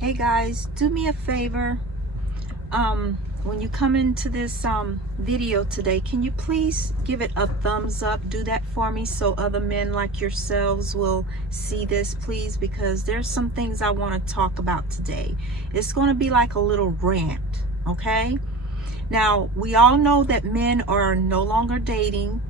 Hey guys, do me a favor. When you come into this video today, can you please give it a thumbs up? Do that for me so other men like yourselves will see this, please, because there's some things I want to talk about today. It's going to be like a little rant, okay? Now, we all know that men are no longer dating,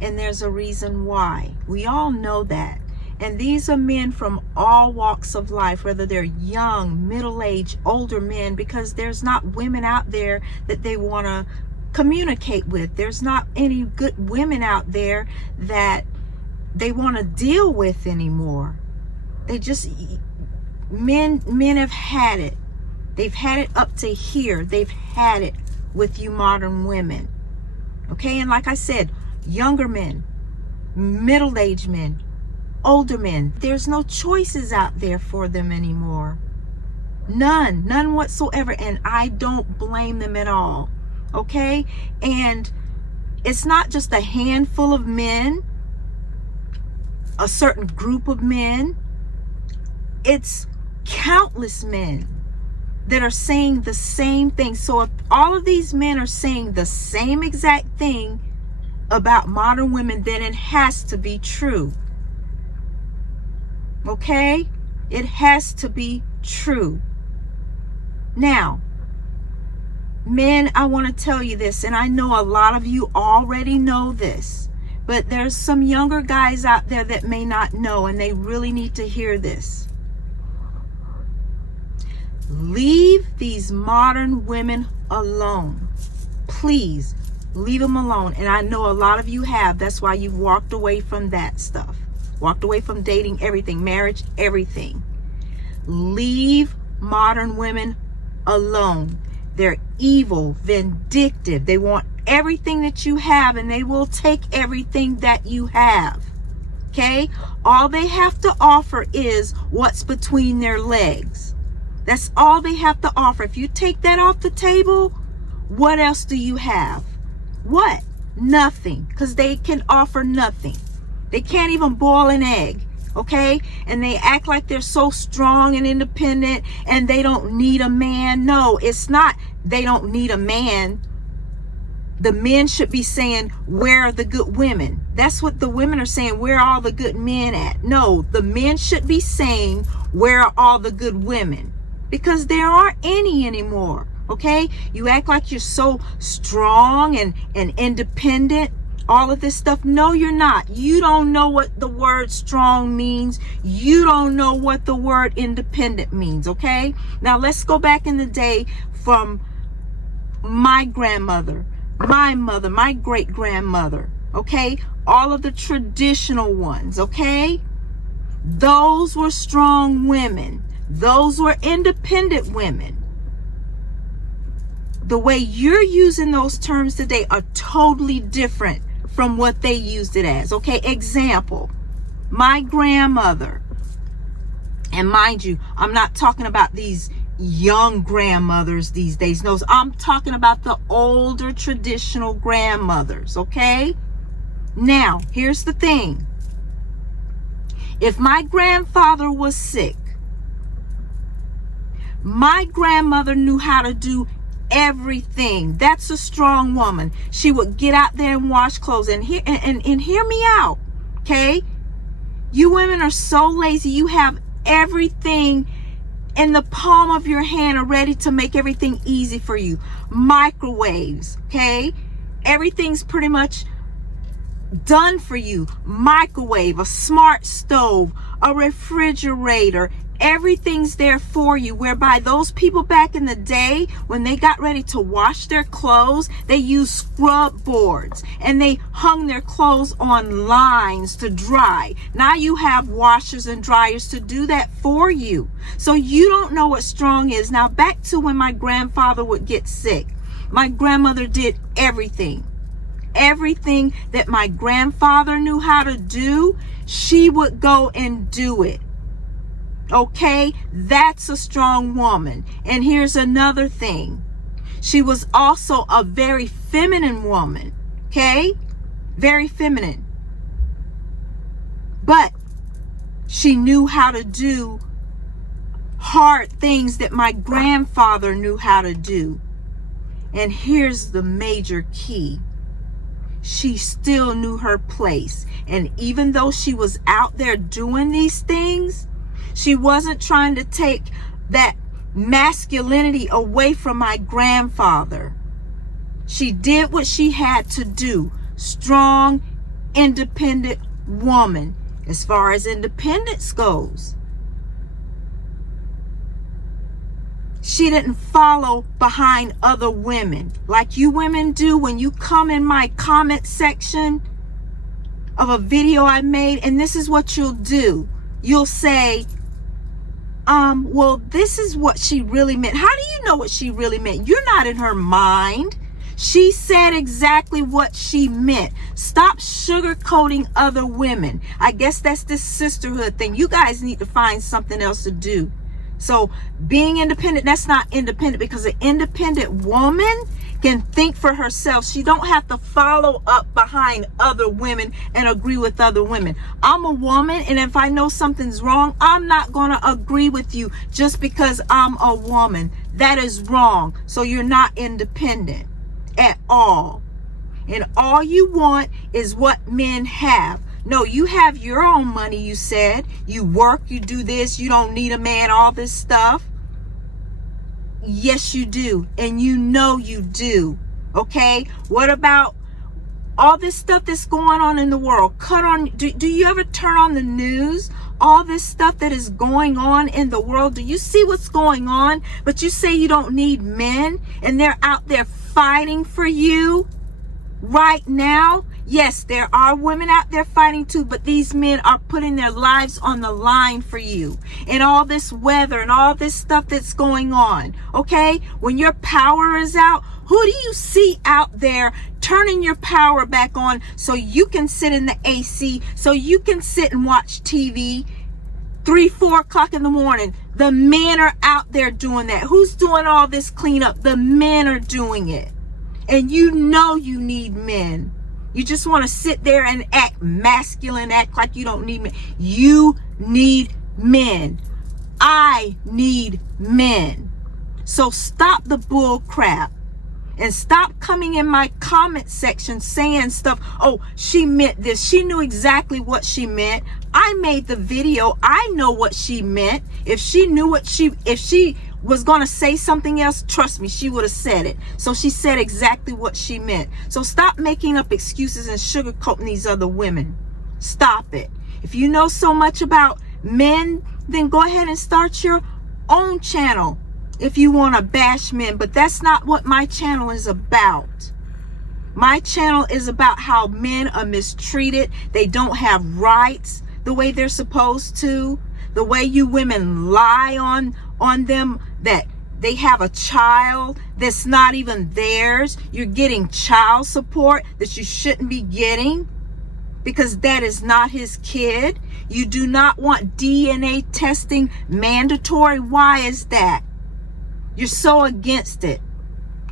and there's a reason why. We all know that. And these are men from all walks of life, whether they're young, middle-aged, older men, because there's not women out there that they want to communicate with. There's not any good women out there that they want to deal with anymore. They just, men have had it. They've had it up to here. They've had it with you modern women. Okay, and like I said, younger men, middle-aged men, older men, there's no choices out there for them anymore. None whatsoever. And I don't blame them at all. Okay, and it's not just a handful of men, a certain group of men. It's countless men that are saying the same thing. So if all of these men are saying the same exact thing about modern women, then it has to be true. Okay? It has to be true. Now, men, I want to tell you this, and I know a lot of you already know this, but there's some younger guys out there that may not know, and they really need to hear this. Leave these modern women alone. Please, leave them alone. And I know a lot of you have. That's why you've walked away from that stuff. Walked away from dating, everything, marriage, everything. Leave modern women alone. They're evil, vindictive. They want everything that you have, and they will take everything that you have. Okay? All they have to offer is what's between their legs. That's all they have to offer. If you take that off the table, what else do you have? What? Nothing. Because they can offer nothing. They can't even boil an egg, okay? And they act like they're so strong and independent and they don't need a man. No, it's not they don't need a man. The men should be saying, where are the good women? That's what the women are saying. Where are all the good men at? No, the men should be saying, where are all the good women? Because there aren't any anymore, okay? You act like you're so strong and independent. All of this stuff. No, you're not. You don't know what the word strong means. You don't know what the word independent means, okay? Now, let's go back in the day from my grandmother, my mother, my great-grandmother, okay? All of the traditional ones, okay? Those were strong women. Those were independent women. The way you're using those terms today are totally different from what they used it as. Okay, example, my grandmother, and mind you, I'm not talking about these young grandmothers these days. No, I'm talking about the older traditional grandmothers, okay? Now, here's the thing. If my grandfather was sick, my grandmother knew how to do everything. That's a strong woman. She would get out there and wash clothes. And hear me out, okay? You women are so lazy. You have everything in the palm of your hand, are ready to make everything easy for you. Microwaves, okay? Everything's pretty much done for you. Microwave, a smart stove, a refrigerator. Everything's there for you, whereby those people back in the day, when they got ready to wash their clothes, they used scrub boards and they hung their clothes on lines to dry. Now you have washers and dryers to do that for you. So you don't know what strong is. Now back to when my grandfather would get sick. My grandmother did everything. Everything that my grandfather knew how to do, she would go and do it. Okay, that's a strong woman. And here's another thing. She was also a very feminine woman. Okay, very feminine. But she knew how to do hard things that my grandfather knew how to do. And here's the major key. She still knew her place. And even though she was out there doing these things, she wasn't trying to take that masculinity away from my grandfather. She did what she had to do. Strong, independent woman as far as independence goes. She didn't follow behind other women like you women do when you come in my comment section of a video I made, and this is what you'll do. You'll say, well, this is what she really meant. How do you know what she really meant? You're not in her mind. She said exactly what she meant. Stop sugarcoating other women. I guess that's this sisterhood thing. You guys need to find something else to do. So being independent, that's not independent, because an independent woman can think for herself. She don't have to follow up behind other women and agree with other women. I'm a woman, and if I know something's wrong, I'm not going to agree with you just because I'm a woman. That is wrong. So you're not independent at all. And all you want is what men have. No, you have your own money, you said. You work, you do this, you don't need a man, all this stuff. Yes, you do. And you know you do. Okay? What about all this stuff that's going on in the world? Do you ever turn on the news? All this stuff that is going on in the world. Do you see what's going on? But you say you don't need men, and they're out there fighting for you right now. Yes, there are women out there fighting too, but these men are putting their lives on the line for you. And all this weather and all this stuff that's going on, okay? When your power is out, who do you see out there turning your power back on so you can sit in the AC, so you can sit and watch TV 3, 4 o'clock in the morning? The men are out there doing that. Who's doing all this cleanup? The men are doing it. And you know you need men. You just want to sit there and act masculine, act like you don't need men. You need men. I need men. So stop the bull crap. And stop coming in my comment section saying stuff. Oh, she meant this. She knew exactly what she meant. I made the video. I know what she meant. If she knew if she was going to say something else, trust me, she would have said it. So she said exactly what she meant. So stop making up excuses and sugarcoating these other women. Stop it. If you know so much about men, then go ahead and start your own channel if you want to bash men. But that's not what my channel is about. My channel is about how men are mistreated. They don't have rights the way they're supposed to. The way you women lie on them, that they have a child that's not even theirs. You're getting child support that you shouldn't be getting because that is not his kid. You do not want DNA testing mandatory. Why is that? You're so against it.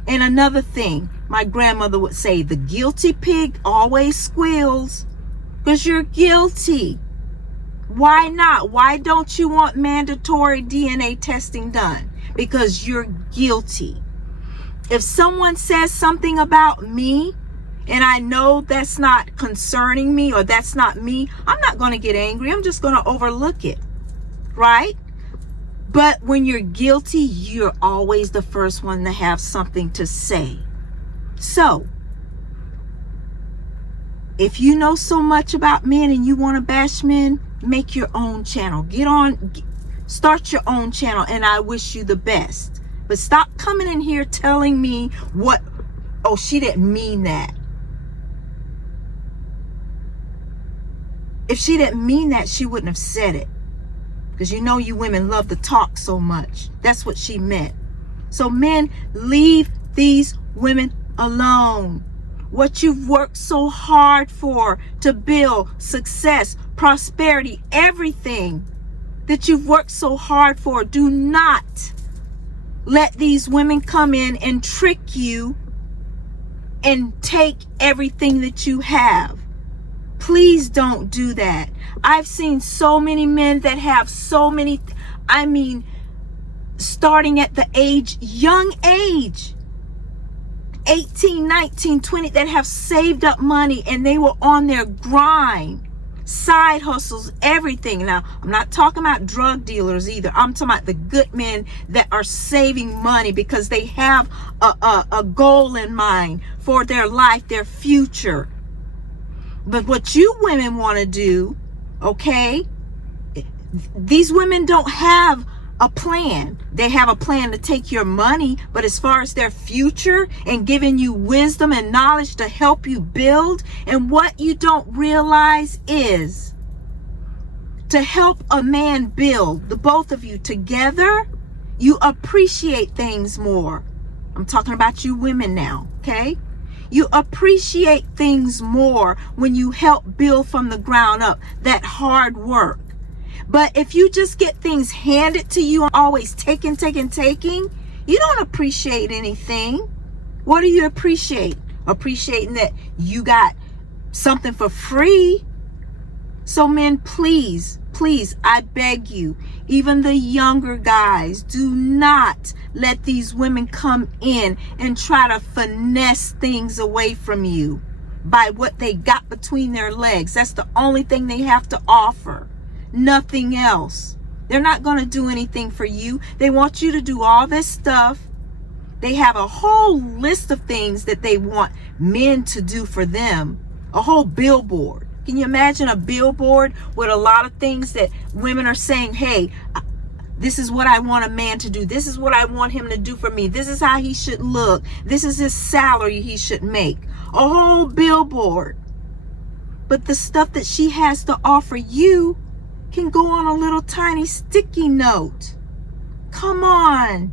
And another thing, my grandmother would say, the guilty pig always squeals, because you're guilty. Why not? Why don't you want mandatory DNA testing done? Because you're guilty. If someone says something about me and I know that's not concerning me or that's not me, I'm not going to get angry. I'm just going to overlook it. Right? But when you're guilty, you're always the first one to have something to say. So, if you know so much about men and you want to bash men, make your own channel. Start your own channel, and I wish you the best. But stop coming in here telling me oh, she didn't mean that. If she didn't mean that, she wouldn't have said it. Because you know you women love to talk so much. That's what she meant. So men, leave these women alone. What you've worked so hard for to build success, prosperity, everything that you've worked so hard for, do not let these women come in and trick you and take everything that you have. Please don't do that. I've seen so many men that have so many, starting at the young age, 18, 19, 20, that have saved up money and they were on their grind, side hustles, everything. Now, I'm not talking about drug dealers either. I'm talking about the good men that are saving money because they have a goal in mind for their life, their future. But what you women want to do, okay, these women don't have a plan. They have a plan to take your money, but as far as their future and giving you wisdom and knowledge to help you build, and what you don't realize is to help a man build, the both of you together, you appreciate things more. I'm talking about you women now, okay? You appreciate things more when you help build from the ground up, that hard work. But if you just get things handed to you, always taking, you don't appreciate anything. What do you appreciate? Appreciating that you got something for free. So men, please, I beg you, even the younger guys, do not let these women come in and try to finesse things away from you by what they got between their legs. That's the only thing they have to offer. Nothing else. They're not going to do anything for you. They want you to do all this stuff. They have a whole list of things that they want men to do for them. A whole billboard. Can you imagine a billboard with a lot of things that women are saying, hey, this is what I want a man to do. This is what I want him to do for me. This is how he should look. This is his salary he should make. A whole billboard. But the stuff that she has to offer you can go on a little tiny sticky note. Come on.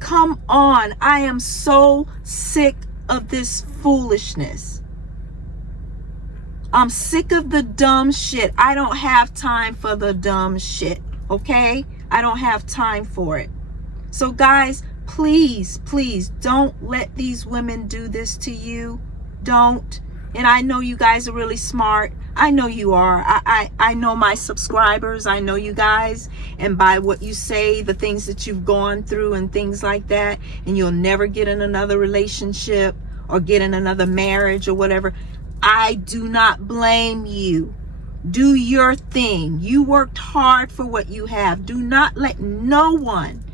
I am so sick of this foolishness. I'm sick of the dumb shit. I don't have time for the dumb shit, okay? I don't have time for it. So guys, please don't let these women do this to you. Don't. And I know you guys are really smart. I know you are. I know my subscribers. I know you guys. And by what you say, the things that you've gone through and things like that, and you'll never get in another relationship or get in another marriage or whatever. I do not blame you. Do your thing. You worked hard for what you have. Do not let no one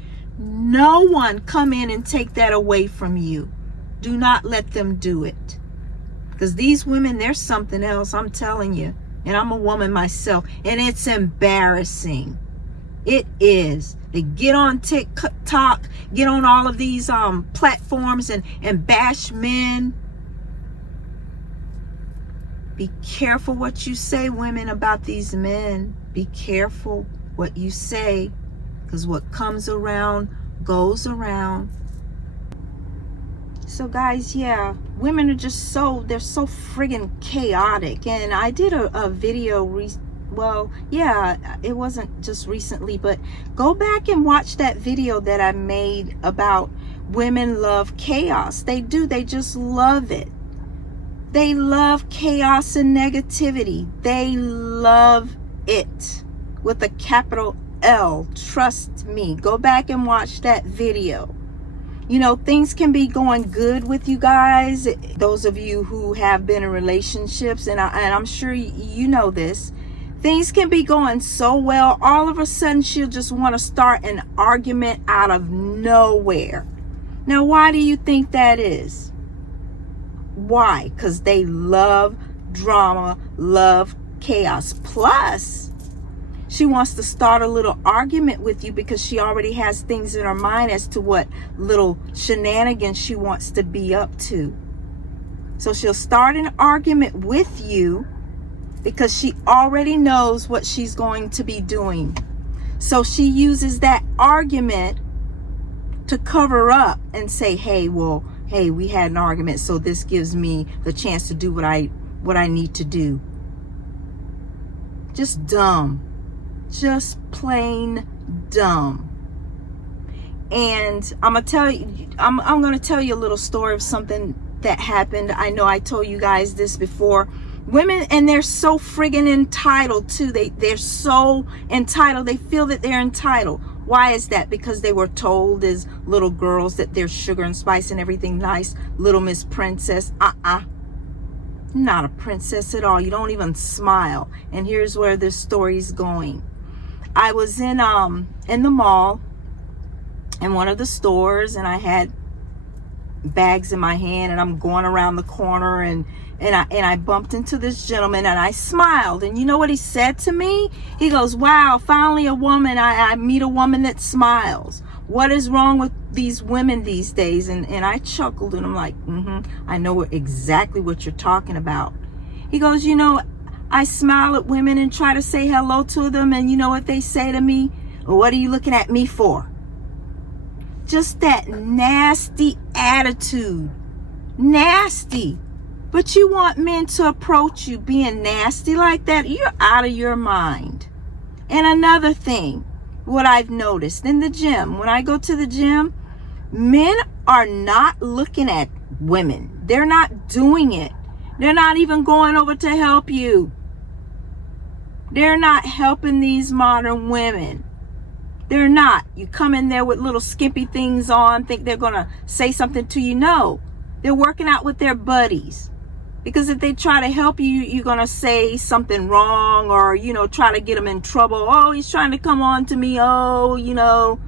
come in and take that away from you. Do not let them do it. Because these women, they're something else, I'm telling you. And I'm a woman myself. And it's embarrassing. It is. They get on TikTok, get on all of these platforms and bash men. Be careful what you say, women, about these men. Be careful what you say. Because what comes around goes around. So guys, yeah, women are just they're so friggin' chaotic. And I did a video, it wasn't just recently, but go back and watch that video that I made about women love chaos. They do, they just love it. They love chaos and negativity. They love it with a capital L. Trust me, go back and watch that video. You know, things can be going good with you guys. Those of you who have been in relationships, and I'm sure you know this. Things can be going so well. All of a sudden, she'll just want to start an argument out of nowhere. Now, why do you think that is? Why? Because they love drama, love chaos. Plus, she wants to start a little argument with you because she already has things in her mind as to what little shenanigans she wants to be up to. So she'll start an argument with you because she already knows what she's going to be doing. So she uses that argument to cover up and say, hey, we had an argument, so this gives me the chance to do what I need to do. Just dumb. Just plain dumb. And I'm gonna tell you a little story of something that happened. I know I told you guys this before. Women, and they're so friggin' entitled too. They're so entitled. They feel that they're entitled. Why is that? Because they were told as little girls that there's sugar and spice and everything nice. Little Miss Princess. Not a princess at all. You don't even smile. And here's where this story's going. I was in the mall, in one of the stores, and I had bags in my hand, and I'm going around the corner, and I bumped into this gentleman, and I smiled. And you know what he said to me? He goes, "Wow, finally a woman. I meet a woman that smiles. What is wrong with these women these days?" And I chuckled, and I'm like, I know exactly what you're talking about. He goes, "You know, I smile at women and try to say hello to them, and you know what they say to me? Well, what are you looking at me for?" Just that nasty attitude. Nasty. But you want men to approach you being nasty like that? You're out of your mind. And another thing, what I've noticed in the gym, when I go to the gym, men are not looking at women. They're not doing it. They're not even going over to help you. They're not helping these modern women. They're not. You come in there with little skimpy things on, think they're going to say something to you. No, they're working out with their buddies. Because if they try to help you, you're going to say something wrong, or, try to get them in trouble. "Oh, he's trying to come on to me. Oh, you know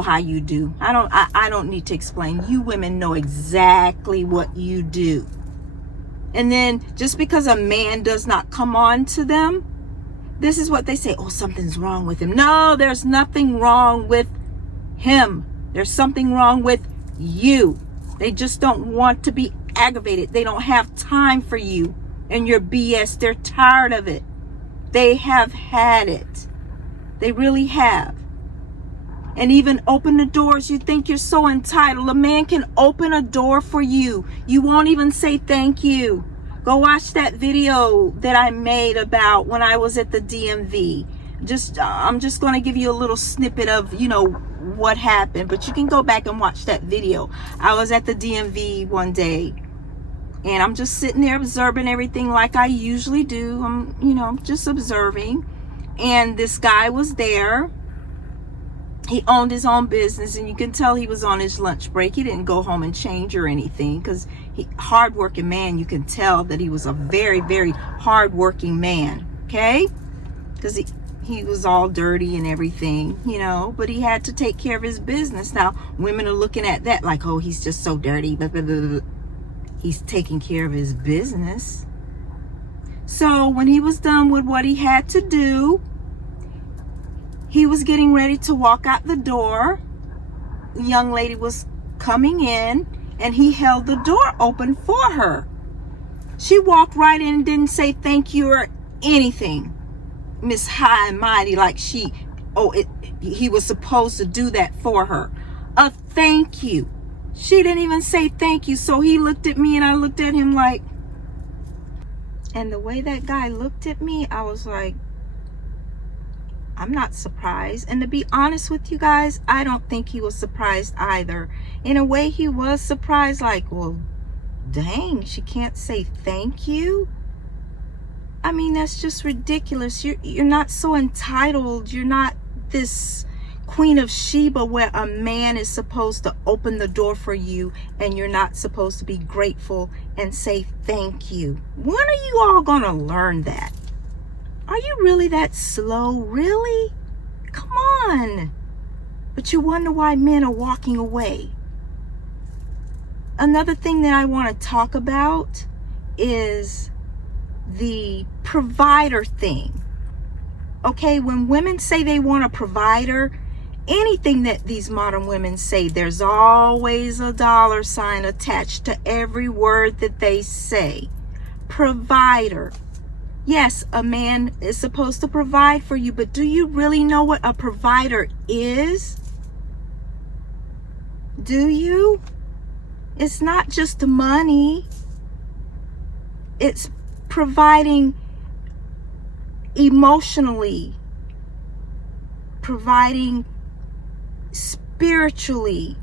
how you do. I don't need to explain. You women know exactly what you do. And then just because a man does not come on to them, this is what they say. "Oh, something's wrong with him." No, there's nothing wrong with him. There's something wrong with you. They just don't want to be aggravated. They don't have time for you and your BS. They're tired of it. They have had it. They really have. And even open the doors. You think you're so entitled. A man can open a door for you. You won't even say thank you. Go watch that video that I made about when I was at the DMV. I'm just going to give you a little snippet of, what happened. But you can go back and watch that video. I was at the DMV one day, and I'm just sitting there observing everything like I usually do. I'm, just observing. And this guy was there. He owned his own business, and you can tell he was on his lunch break. He didn't go home and change or anything, because hardworking man. You can tell that he was a very, very hardworking man. Okay, because he was all dirty and everything, but he had to take care of his business. Now, women are looking at that like, "Oh, he's just so dirty." Blah, blah, blah, blah. He's taking care of his business. So when he was done with what he had to do, he was getting ready to walk out the door. The young lady was coming in, and he held the door open for her. She walked right in and didn't say thank you or anything. Miss High and Mighty, like he was supposed to do that for her. A thank you. She didn't even say thank you. So he looked at me, and I looked at him like, and the way that guy looked at me, I was like, I'm not surprised. And to be honest with you guys, I don't think he was surprised either. In a way, he was surprised, like, well, dang, she can't say thank you. I mean, that's just ridiculous. You're not so entitled. You're not this Queen of Sheba where a man is supposed to open the door for you, and you're not supposed to be grateful and say thank you. When are you all gonna learn that? Are you really that slow? Really? Come on. But you wonder why men are walking away. Another thing that I want to talk about is the provider thing. Okay, when women say they want a provider, anything that these modern women say, there's always a dollar sign attached to every word that they say. Provider. Yes, a man is supposed to provide for you, but do you really know what a provider is? Do you? It's not just money. It's providing emotionally, providing spiritually,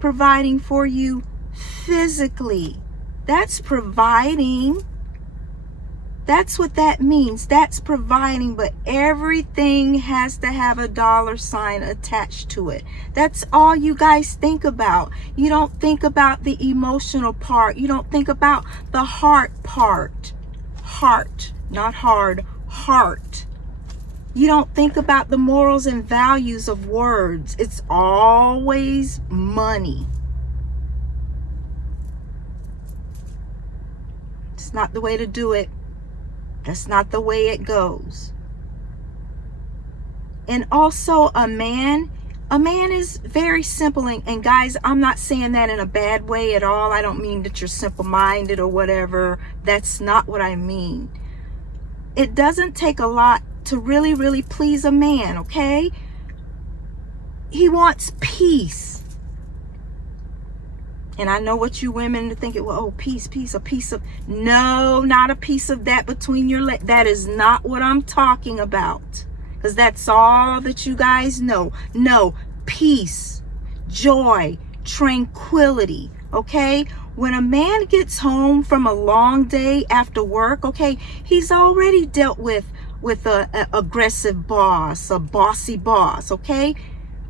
providing for you physically. That's providing. That's what that means. That's providing, but everything has to have a dollar sign attached to it. That's all you guys think about. You don't think about the emotional part. You don't think about the heart part. Heart, not hard, heart. You don't think about the morals and values of words. It's always money. It's not the way to do it. That's not the way it goes. And also a man is very simple. And guys, I'm not saying that in a bad way at all. I don't mean that you're simple-minded or whatever. That's not what I mean. It doesn't take a lot to really, really please a man, okay? He wants peace. And I know what you women are thinking, well, oh, peace, a piece of... No, not a piece of that between your legs. That is not what I'm talking about. Because that's all that you guys know. No, peace, joy, tranquility, okay? When a man gets home from a long day after work, okay, he's already dealt with a aggressive boss, a bossy boss, okay?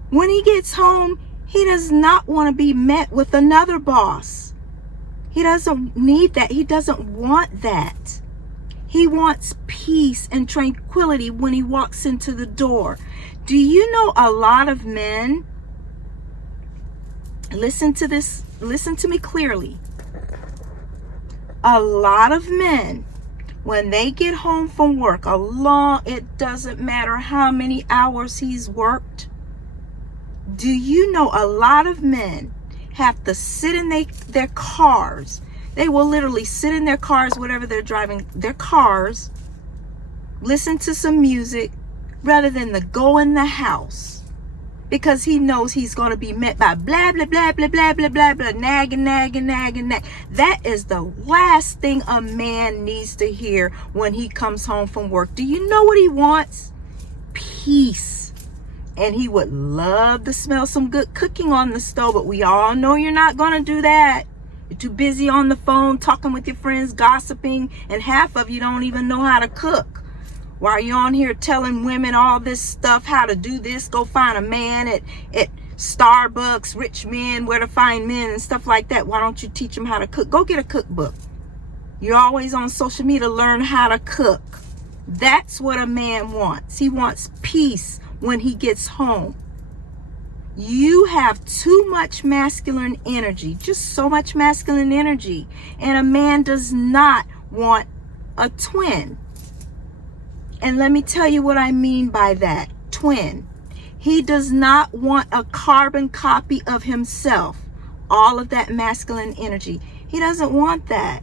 When he gets home, he does not want to be met with another boss. He doesn't need that. He doesn't want that. He wants peace and tranquility when he walks into the door. Do you know a lot of men, listen to this, listen to me clearly. A lot of men, when they get home from work, it doesn't matter how many hours he's worked. Do you know a lot of men have to sit in their cars? They will literally sit in their cars, whatever they're driving, their cars, listen to some music rather than to go in the house, because he knows he's going to be met by blah, blah, blah, blah, blah, blah, blah, blah, nagging. That is the last thing a man needs to hear when he comes home from work. Do you know what he wants? Peace. And he would love to smell some good cooking on the stove, but we all know you're not going to do that. You're too busy on the phone talking with your friends, gossiping, and half of you don't even know how to cook. While you're on here telling women all this stuff, how to do this, go find a man at Starbucks, rich men, where to find men and stuff like that. Why don't you teach them how to cook? Go get a cookbook. You're always on social media to learn how to cook. That's what a man wants. He wants peace when he gets home. You have too much masculine energy, just so much masculine energy. And a man does not want a twin. And let me tell you what I mean by that, twin. He does not want a carbon copy of himself. All of that masculine energy. He doesn't want that.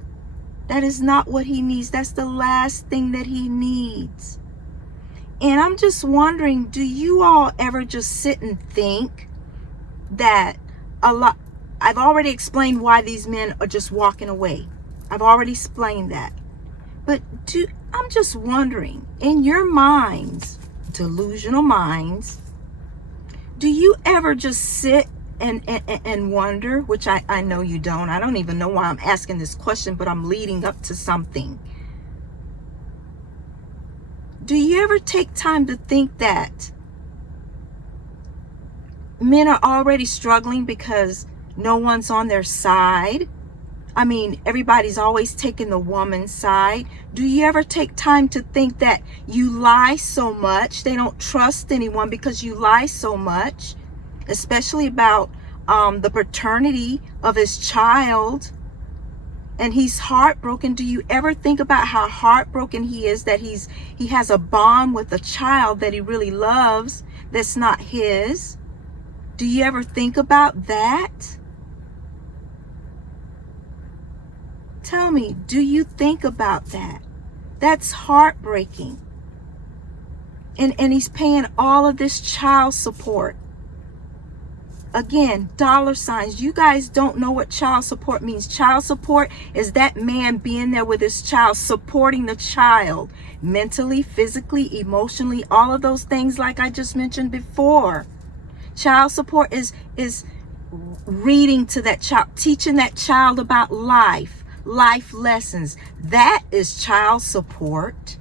That is not what he needs. That's the last thing that he needs. And I'm just wondering, do you all ever just sit and think that I've already explained why these men are just walking away. I've already explained that. But I'm just wondering, in your minds, delusional minds, do you ever just sit and wonder, which I know you don't. I don't even know why I'm asking this question, but I'm leading up to something. Do you ever take time to think that men are already struggling because no one's on their side? I mean, everybody's always taking the woman's side. Do you ever take time to think that you lie so much? They don't trust anyone because you lie so much, especially about the paternity of his child. And he's heartbroken. Do you ever think about how heartbroken he is that he has a bond with a child that he really loves that's not his? Do you ever think about that? Tell me, do you think about that? That's heartbreaking. And he's paying all of this child support. Again, dollar signs. You guys don't know what child support means. Child support is that man being there with his child, supporting the child mentally, physically, emotionally, all of those things like I just mentioned before. Child support is reading to that child, teaching that child about life, life lessons. That is child support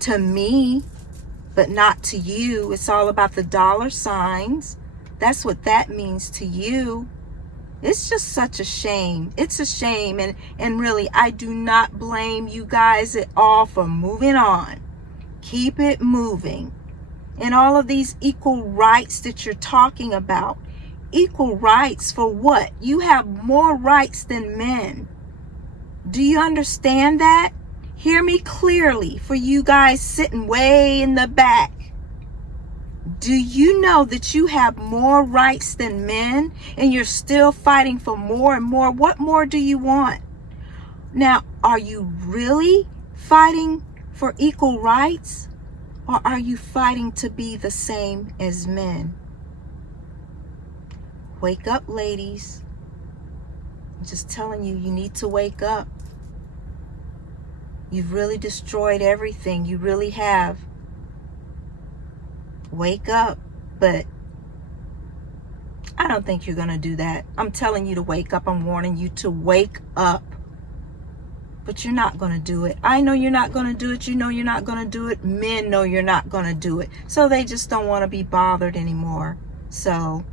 to me, but not to you. It's all about the dollar signs. That's what that means to you. It's just such a shame. It's a shame. And really, I do not blame you guys at all for moving on. Keep it moving. And all of these equal rights that you're talking about. Equal rights for what? You have more rights than men. Do you understand that? Hear me clearly, for you guys sitting way in the back. Do you know that you have more rights than men, and you're still fighting for more and more? What more do you want? Now, are you really fighting for equal rights, or are you fighting to be the same as men? Wake up, ladies. I'm just telling you, you need to wake up. You've really destroyed everything. You really have. Wake up. But I don't think you're going to do that. I'm telling you to wake up. I'm warning you to wake up. But you're not going to do it. I know you're not going to do it. You know you're not going to do it. Men know you're not going to do it. So they just don't want to be bothered anymore. So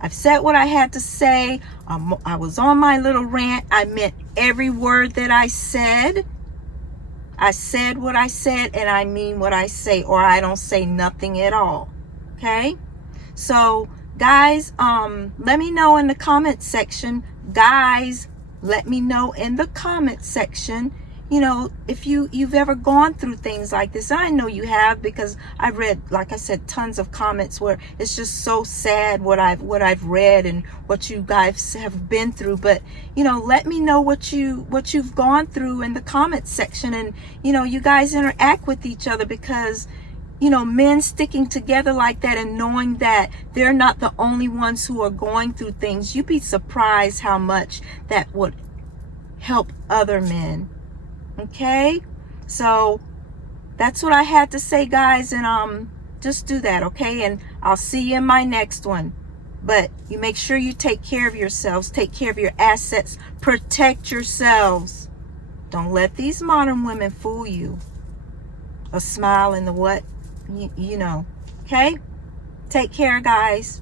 I've said what I had to say. I was on my little rant. I meant every word that I said. I said what I said, and I mean what I say, or I don't say nothing at all. Okay? So, guys, let me know in the comment section. Guys, let me know in the comment section, you know, if you've ever gone through things like this. I know you have, because I've read, like I said, tons of comments where it's just so sad what I've read and what you guys have been through. But, you know, let me know what you've gone through in the comment section, and, you know, you guys interact with each other, because, you know, men sticking together like that and knowing that they're not the only ones who are going through things, you'd be surprised how much that would help other men. Okay? So that's what I had to say, guys, and just do that, okay? And I'll see you in my next one. But you make sure you take care of yourselves, take care of your assets, protect yourselves. Don't let these modern women fool you. A smile and the what? You know. Okay? Take care, guys.